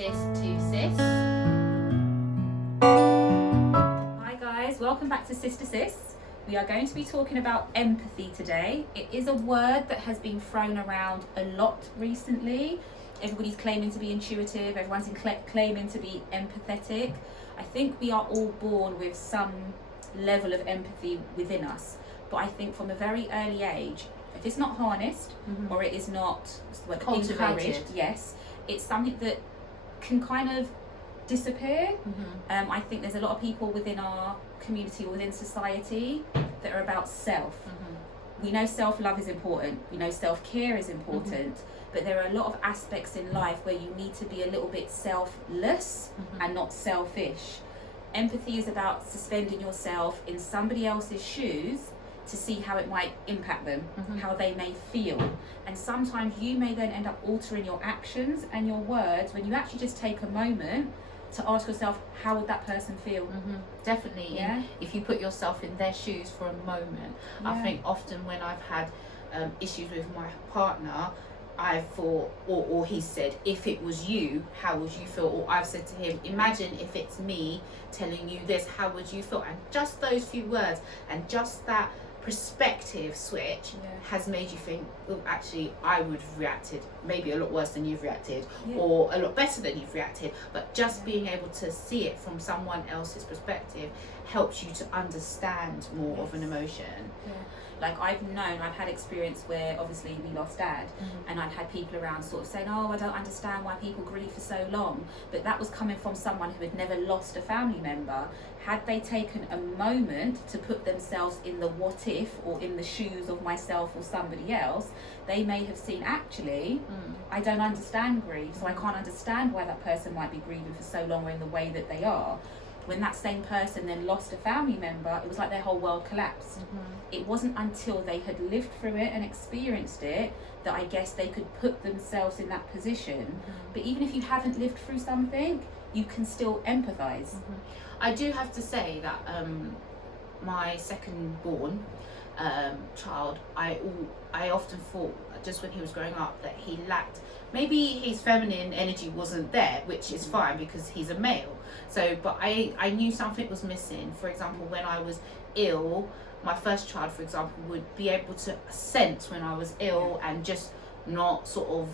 sis to sis. Hi guys, welcome back to Sis to Sis. We are going to be talking about empathy today. It is a word that has been thrown around a lot recently. Everybody's claiming to be intuitive, everyone's claiming to be empathetic. I think we are all born with some level of empathy within us, but I think from a very early age, if it's not harnessed or it is not Cultivated. encouraged, yes, it's something that can kind of disappear. I think there's a lot of people within our community or within society that are about self. We know self-love is important, we know self-care is important, but there are a lot of aspects in life where you need to be a little bit selfless and not selfish. Empathy is about suspending yourself in somebody else's shoes to see how it might impact them, how they may feel. And sometimes you may then end up altering your actions and your words when you actually just take a moment to ask yourself, how would that person feel? Definitely, Yeah. if you put yourself in their shoes for a moment. I Yeah. think often when I've had issues with my partner, I thought, or he said, if it was you, how would you feel? Or I've said to him, imagine if it's me telling you this, how would you feel? And just those few words and just that perspective switch has made you think, oh, actually I would have reacted maybe a lot worse than you've reacted, or a lot better than you've reacted. But just being able to see it from someone else's perspective helps you to understand more of an emotion. Like I've had experience where obviously we lost dad, and I've had people around sort of saying, oh, I don't understand why people grieve for so long. But that was coming from someone who had never lost a family member. Had they taken a moment to put themselves in the what if, or in the shoes of myself or somebody else, they may have seen, actually, I don't understand grief, so I can't understand why that person might be grieving for so long or in the way that they are. When that same person then lost a family member, it was like their whole world collapsed. It wasn't until they had lived through it and experienced it that I guess they could put themselves in that position. But even if you haven't lived through something, you can still empathize. I do have to say that my second born child, I often thought just when he was growing up that he lacked, maybe his feminine energy wasn't there, which is fine because he's a male. So, but I knew something was missing. For example, when I was ill, my first child, for example, would be able to sense when I was ill and just not sort of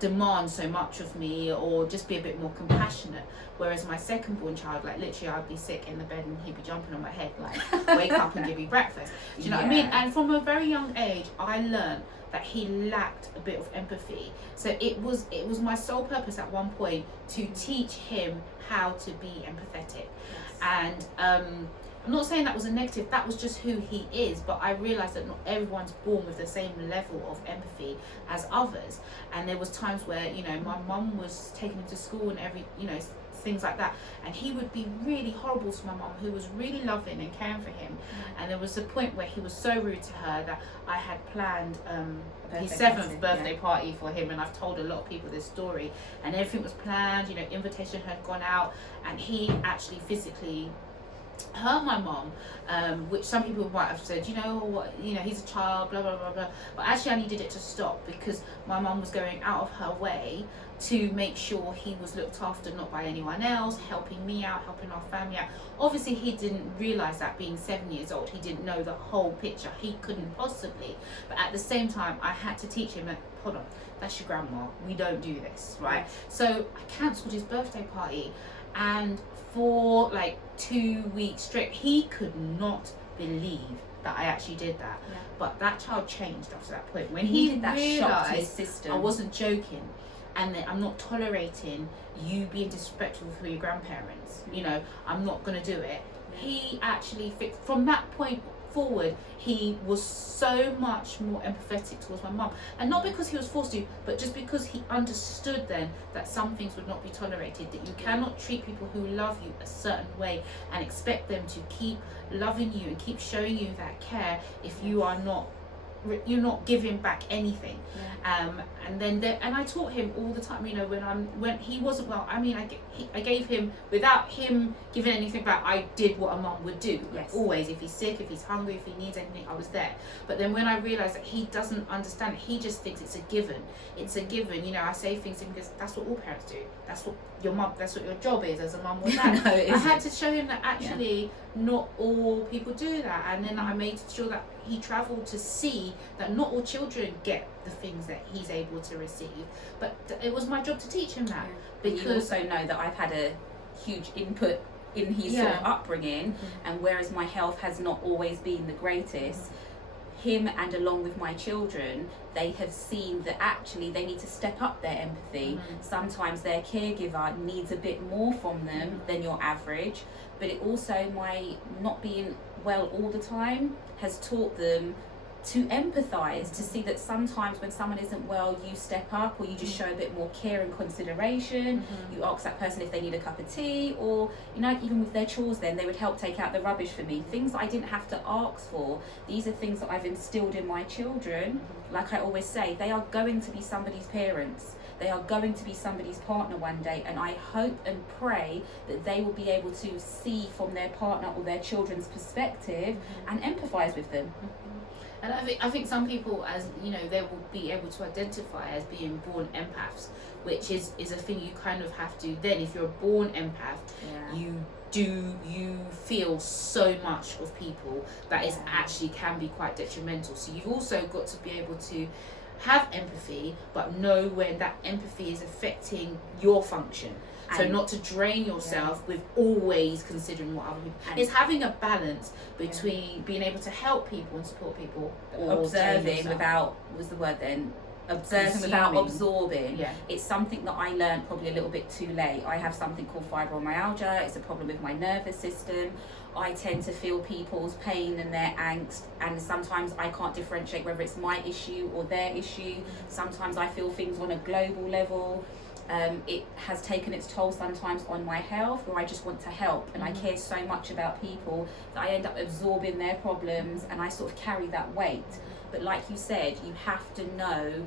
demand so much of me, or just be a bit more compassionate. Whereas my second born child, like literally I'd be sick in the bed and he'd be jumping on my head like, wake up and give me breakfast. Do you know what I mean? And from a very young age I learned that he lacked a bit of empathy. So it was my sole purpose at one point to teach him how to be empathetic. And I'm not saying that was a negative, that was just who he is, but I realised that not everyone's born with the same level of empathy as others. And there was times where, you know, my mum was taking him to school and things like that, and he would be really horrible to my mum, who was really loving and caring for him. And there was a point where he was so rude to her that I had planned his 7th birthday party for him, and I've told a lot of people this story, and everything was planned, you know, invitation had gone out, and he actually physically hurt my mom, which some people might have said, you know, he's a child, blah blah blah blah. But actually I needed it to stop because my mom was going out of her way to make sure he was looked after, not by anyone else, helping me out, helping our family out. Obviously he didn't realise that, being 7 years old, he didn't know the whole picture, he couldn't possibly. But at the same time I had to teach him that, hold on, that's your grandma, we don't do this, right? So I cancelled his birthday party, and for like 2 weeks straight he could not believe that I actually did that. But that child changed after that point when he did that shock to his realised system. I wasn't joking, and that I'm not tolerating you being disrespectful for your grandparents, you know, I'm not going to do it. He actually fixed, from that point forward, he was so much more empathetic towards my mum, and not because he was forced to, but just because he understood then that some things would not be tolerated, that you cannot treat people who love you a certain way and expect them to keep loving you and keep showing you that care if you are not you're not giving back anything. And then and I taught him all the time, you know, when he wasn't well, I mean, I gave him, without him giving anything back, I did what a mum would do. Yes. Always, if he's sick, if he's hungry, if he needs anything, I was there. But then when I realised that he doesn't understand it, he just thinks it's a given. It's a given, you know. I say things to him because that's what all parents do. That's what your mum, that's what your job is as a mum or dad. No, I had to show him that actually not all people do that, and then I made sure that he travelled to see that not all children get the things that he's able to receive. But it was my job to teach him that. Because you also know that I've had a huge input in his sort of upbringing, and whereas my health has not always been the greatest, him and along with my children, they have seen that actually they need to step up their empathy. Sometimes their caregiver needs a bit more from them than your average, but it also, my not being well all the time has taught them to empathise, to see that sometimes when someone isn't well, you step up, or you just show a bit more care and consideration. You ask that person if they need a cup of tea, or, you know, even with their chores, then they would help take out the rubbish for me. Things that I didn't have to ask for. These are things that I've instilled in my children. Like I always say, they are going to be somebody's parents. They are going to be somebody's partner one day, and I hope and pray that they will be able to see from their partner or their children's perspective and empathise with them. And I think some people, as you know, they will be able to identify as being born empaths, which is a thing you kind of have to. Then, if you're a born empath, you feel so much of people that is actually can be quite detrimental. So you've also got to be able to have empathy, but know when that empathy is affecting your function. So not to drain yourself with always considering what other people. It's having a balance between being able to help people and support people, or observing without, what was the word then? Observing without absorbing. It's something that I learned probably a little bit too late. I have something called fibromyalgia. It's a problem with my nervous system. I tend to feel people's pain and their angst, and sometimes I can't differentiate whether it's my issue or their issue. Sometimes I feel things on a global level. It has taken its toll sometimes on my health, where I just want to help, and I care so much about people that I end up absorbing their problems, and I sort of carry that weight. But like you said, you have to know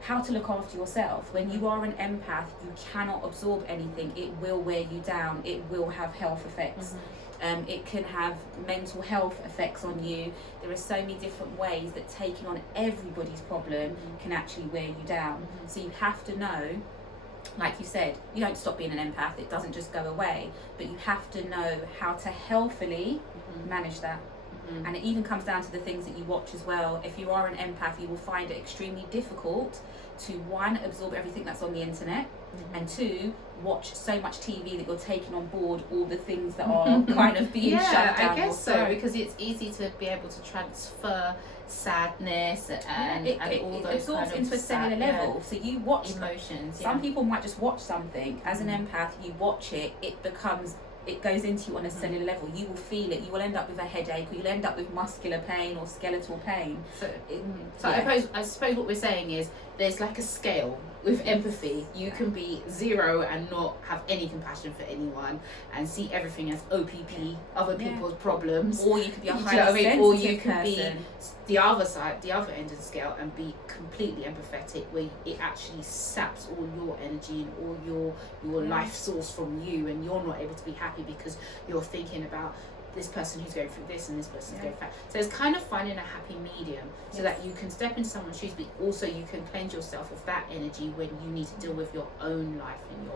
how to look after yourself. When you are an empath, you cannot absorb anything. It will wear you down. It will have health effects. It can have mental health effects on you. There are so many different ways that taking on everybody's problem can actually wear you down. So you have to know, like you said, you don't stop being an empath, it doesn't just go away, but you have to know how to healthily manage that. And it even comes down to the things that you watch as well. If you are an empath, you will find it extremely difficult to, one, absorb everything that's on the internet, and two, watch so much TV that you're taking on board all the things that are kind of being shoved down I guess your throat. so, because it's easy to be able to transfer sadness and all those absorbs kind of into a cellular level. So you watch emotions. Some people might just watch something. As an empath, you watch it, it goes into you on a cellular level. You will feel it. You will end up with a headache, or you'll end up with muscular pain or skeletal pain. So I suppose what we're saying is there's like a scale with empathy. You can be 0 and not have any compassion for anyone and see everything as OPP, other people's problems. Or you could be a highly sensitive or you can person. be the other side, the other end of the scale, and be completely empathetic, where it actually saps all your energy and all your life source from you, and you're not able to be happy because you're thinking about this person who's going through this and this person's going through that. So it's kind of finding a happy medium so that you can step into someone's shoes, but also you can cleanse yourself of that energy when you need to deal with your own life and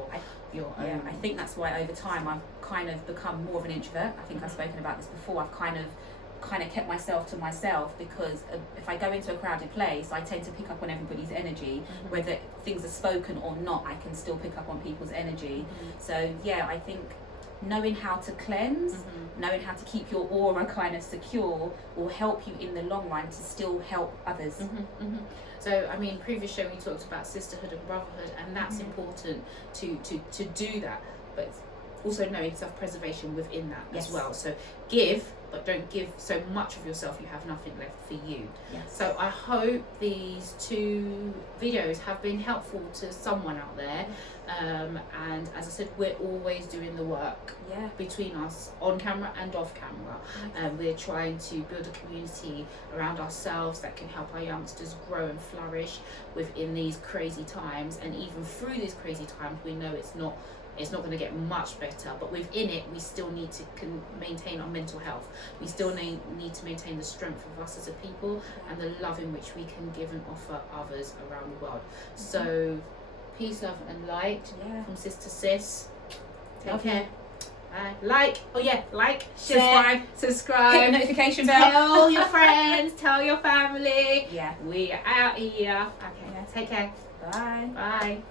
your own. I think that's why over time I've kind of become more of an introvert. I think I've spoken about this before. I've kind of kept myself to myself, because if I go into a crowded place, I tend to pick up on everybody's energy, whether things are spoken or not. I can still pick up on people's energy. So yeah, I think knowing how to cleanse, knowing how to keep your aura kind of secure, will help you in the long run to still help others. So I mean, previous show we talked about sisterhood and brotherhood, and that's important to do that. But also knowing self-preservation within that Yes. as well. So give, but don't give so much of yourself you have nothing left for you. Yes. So I hope these 2 videos have been helpful to someone out there. And as I said, we're always doing the work Yeah. between us, on camera and off camera. We're trying to build a community around ourselves that can help our youngsters grow and flourish within these crazy times. And even through these crazy times, we know it's not going to get much better, but within it we still need to maintain our mental health. We still need to maintain the strength of us as a people, and the love in which we can give and offer others around the world. So peace, love and light from Sis to Sis. Take care. Like, share, subscribe, hit the notification bell. Tell your friends, tell your family. Yeah. We are out here. Okay, take care. Bye. Bye.